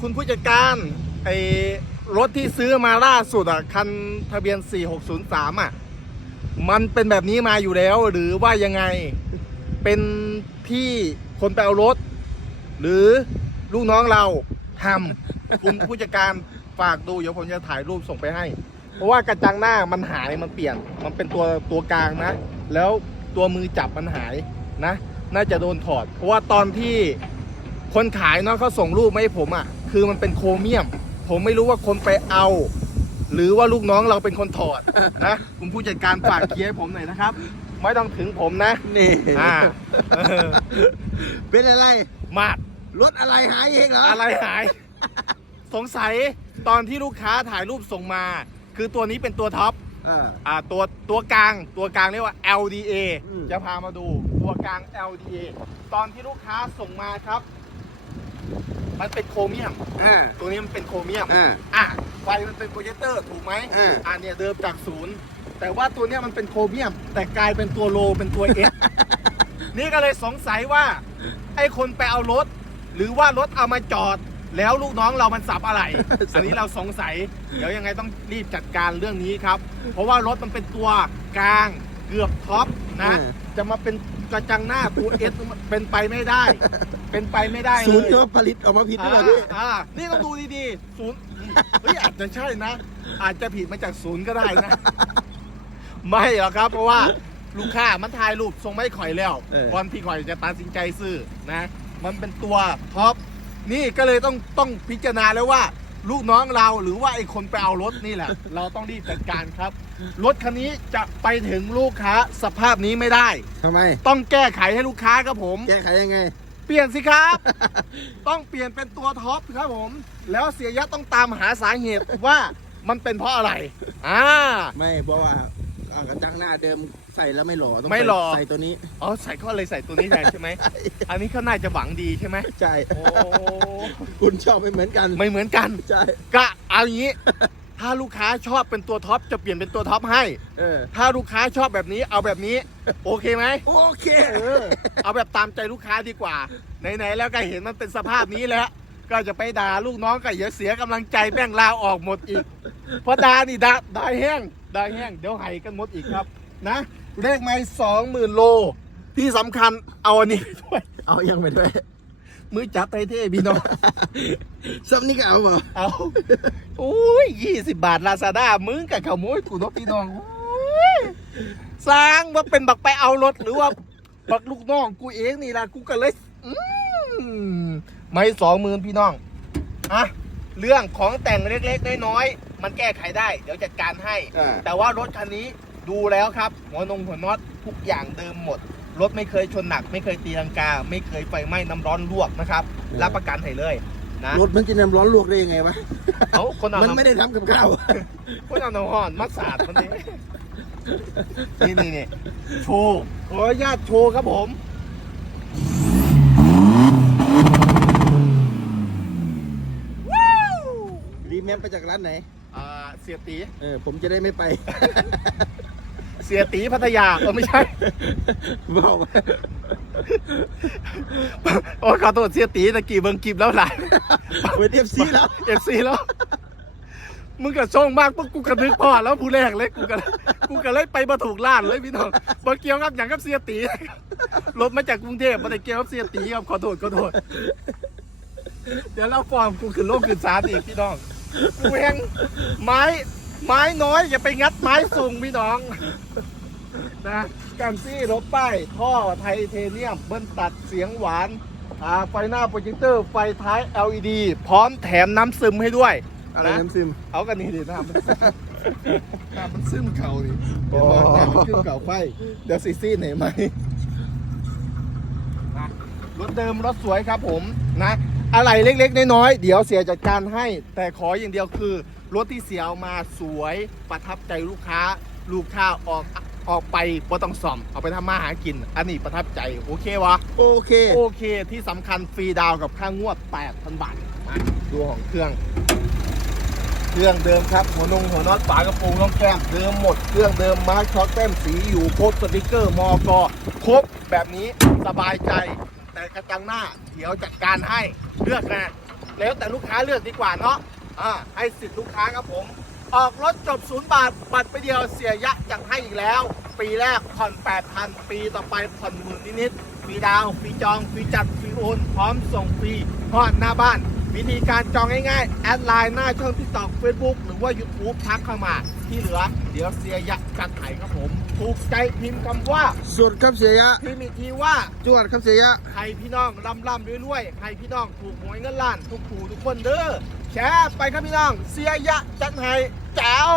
คุณผู้จัดการไอ้รถที่ซื้อมาล่าสุดอะคันทะเบียน 4603 อะ มันเป็นแบบนี้มาอยู่แล้วหรือว่ายังไงเป็นที่คนไปเอารถ หรือลูกน้องเราทำคุณผู้จัดการฝากดูเดี๋ยวผมจะถ่ายรูปส่งไปให้ เพราะว่ากระจังหน้ามันหายมันเปลี่ยน มันเป็นตัวตัวกลางนะ แล้วตัวมือจับมันหายนะ น่าจะโดนถอด เพราะว่าตอนที่ คนขายเนาะเขาส่งรูปมาให้ผมอะ่ะ คือมันเป็นโครเมียม ผมไม่รู้ว่าคนไปเอา หรือว่าลูกน้องเราเป็นคนถอดนะคุณผู้จัดการฝากเคลียร์ให้ผมหน่อยนะครับ ไม่ต้องถึงผมนะนี่อ่าเออเป็นอะไรมาก รถอะไรหายเองเหรออะไรหาย สงสัยตอนที่ลูกค้าถ่ายรูปส่งมา คือตัวนี้เป็นตัวท็อปอ่าอ่าตัวตัวกลางตัวกลางเรียกว่า LDA อืม จะพามาดูตัวกลาง LDA ตอนที่ลูกค้าส่งมาครับ มันเป็นโครเมียม อ่า ตัวนี้มันเป็นโครเมียม อ่า อะไฟมันเป็นโปรเจคเตอร์ถูกไหมอ่า อ่าเนี่ยเดิมจากศูนย์ แต่ว่าตัวเนี้ยมันเป็นโครเมียม แต่กลายเป็นตัวโลเป็นตัวเอนี่ก็เลยสงสัยว่า ไอ้คนไปเอารถ หรือว่ารถเอามาจอด แล้วลูกน้องเรามันสับอะไร อันนี้เราสงสัย เดี๋ยวยังไงต้องรีบจัดการเรื่องนี้ครับ เพราะว่ารถมันเป็นตัวกลางเกือบท็อป นะอืมจะมาเป็นกระจังหน้าตัวเอสเป็นไปไม่ได้ เป็นไปไม่ได้เลยศูนย์เขาผลิตออกมาผิดหรือเปล่าพี่อ่าอ่านี่ต้องดูดีๆศูนย์เฮ้ยอาจจะใช่นะ อาจจะผิดมาจากศูนย์ก็ได้นะ ไม่หรอกครับ เพราะว่าลูกค้ามันถ่ายรูปทรงไม่ข่อยแล้วเออก่อนที่ข่อยจะตัดสินใจซื้อนะ มันเป็นตัวท็อปนี่ก็เลยต้องต้องพิจารณาแล้วว่า ลูกน้องเราหรือว่าไอ้คนไปเอารถนี่แหละ เราต้องรีบจัดการครับ รถคันนี้จะไปถึงลูกค้าสภาพนี้ไม่ได้ ทำไม ต้องแก้ไขให้ลูกค้าครับผม แก้ไขยังไง เปลี่ยนสิครับ ต้องเปลี่ยนเป็นตัวท็อปครับผม แล้วเสียยะต้องตามหาสาเหตุว่ามันเป็นเพราะอะไรอ่า ไม่เพราะว่าอ่ากระจังหน้าเดิมใส่แล้วไม่หล่อต้องไม่หล่อ ใส่ตัวนี้ อ๋อใส่ก็เลยใส่ตัวนี้แทนใช่ไหมอันนี้เขาน่าจะหวังดีใช่ไหม ใช่ โอ้ คุณชอบไม่เหมือนกัน ไม่เหมือนกัน ใช่ ก็เอาอย่างนี้ ถ้าลูกค้าชอบเป็นตัวท็อปจะเปลี่ยนเป็นตัวท็อปให้ เออ ถ้าลูกค้าชอบแบบนี้เอาแบบนี้ โอเคไหม โอเค เออ เอาแบบตามใจลูกค้าดีกว่า ไหนๆแล้วก็เห็นมันเป็นสภาพนี้แล้ว ก็จะไปด่าลูกน้องก็อย่าเสียกำลังใจแม่งลาออกหมดอีก เพราะด่านี่ด่าด่าแห้งด่าแห้งเดี๋ยวไห้กันหมดอีกครับ นะ เลขไม่สองหมื่นโล ที่สำคัญเอาอันนี้ไปด้วย เอายังไปด้วย มือจับไทเท่พี่น้องซับนี่ก็เอาเปล่าเอาโอ้ยยี่สิบบาทลาซาด้ามึงกับขโมยกูเนกพี่น้องโอ้ยสร้างว่าเป็นบักไปเอารถหรือว่าบักลูกน้องกูเองนี่ล่ะกูก็เลยอืมไม่สองหมื่นพี่น้องอะเรื่องของแต่งเล็กๆน้อยๆมันแก้ไขได้ เดี๋ยวจัดการให้ อ่า แต่ว่ารถคันนี้ดูแล้วครับหัวนงหัวน็อตทุกอย่างเดิมหมด รถไม่เคยชนหนัก ไม่เคยตีลังกา ไม่เคยไฟไหม้น้ำร้อนลวกนะครับรับประกันให้เลยนะรถมันจะน้ำร้อนลวกได้ยังไงวะเอาคนเอามันน้ำไม่ได้ทำกับข้าวคนเอาน้ำห่อนมาสาดมันนี่นี่นี่นี่โชว์ขออนุญาตโชว์ครับผมรีแมปไปจากร้านไหน อ่า เสียตี เออ ผมจะได้ไม่ไปเสียตีพัทยาเออไม่ใช่ บอกโอ้ยขอโทษเสียตีตะกี้เบิ่งคลิปแล้วหลายเป็นเอฟซีแล้วเอฟซีแล้ว มึงก็ช่องมากปุ๊บกูกระนึกพอแล้วผู้แรกเลยกูก็กูก็เลยไปมาถูกล้านเลยพี่น้องบ่เกี่ยวกับอย่างกับเสียตีรถมาจากกรุงเทพมาแต่เกี่ยวกับเสียตีครับขอโทษขอโทษเดี๋ยวเราฟอร์มกูขึ้นโลกขึ้นศาลอีกพี่น้องกูแหงไม้ ไม้น้อยอย่าไปงัดไม้สูงพี่น้อง นะกันซี่รถป้ายท่อไทเทเนียม เบิ้ลตัดเสียงหวานอ่าไฟหน้าโปรเจคเตอร์ไฟท้าย LED พร้อมแถมน้ำซึมให้ด้วยอะไรนะน้ำซึม เอากันนี่ดิหน้ามันหน้ามันซึมเข่าดิโอ้เดี๋ยวหน้ามันขึ้นเข่าไฟเดี๋ยวซีซีไหนไหมนะรถเดิมรถสวยครับผมนะ อะไรเล็กๆ น้อยๆ เดี๋ยวเสียจัดการให้ แต่ขออย่างเดียวคือ รถที่เสียเอามาสวยประทับใจลูกค้า ลูกค้าออกออกไปบ่ต้องซ่อมเอาไปทำมาหากิน อันนี้ประทับใจโอเควะโอเค โอเคที่สำคัญฟรีดาวน์กับค่างวด 8,000 บาทมาดูของเครื่อง เครื่องเดิมครับ หัวนงหัวน็อตฝากระโปรงน้องแก้มเดิมหมดเครื่องเดิมมาร์คช็อตแต้มสีอยู่โค้ดสติกเกอร์มอกครบแบบนี้สบายใจ แต่กระจังหน้าเดี๋ยวจัดการให้เลือกนะแล้วแต่ลูกค้าเลือกดีกว่าเนาะ อ่าให้สิทธิ์ลูกค้าครับผม ออกรถจบศูนย์บาท บัตรไปเดียวเสียยะจัดให้อีกแล้ว ปีแรกผ่อน8,000 ปีต่อไปผ่อนหมื่นนิดๆฟรีดาวฟรีจองฟรีจัดฟรีโอน พร้อมส่งฟรีทอดหน้าบ้าน วิธีการจองง่ายๆ แอดไลน์หน้าช่องทิกตอกเฟซบุ๊กหรือว่า YouTube ทักเข้ามา ที่เหลือ เดี๋ยวเสียยะจัดให้ครับผม ถูกใจพิมพ์คำว่าสุดครับเสียยะพิมพ์อีกทีว่า จวดครับเสียยะให้พี่น้องร่ำร่ำรวยๆให้พี่น้องถูกหวยเงินล้าน ทุกผู้ทุกคนเด้อแชร์ไปครับพี่น้อง เสียยะจัดให้แจ๋ว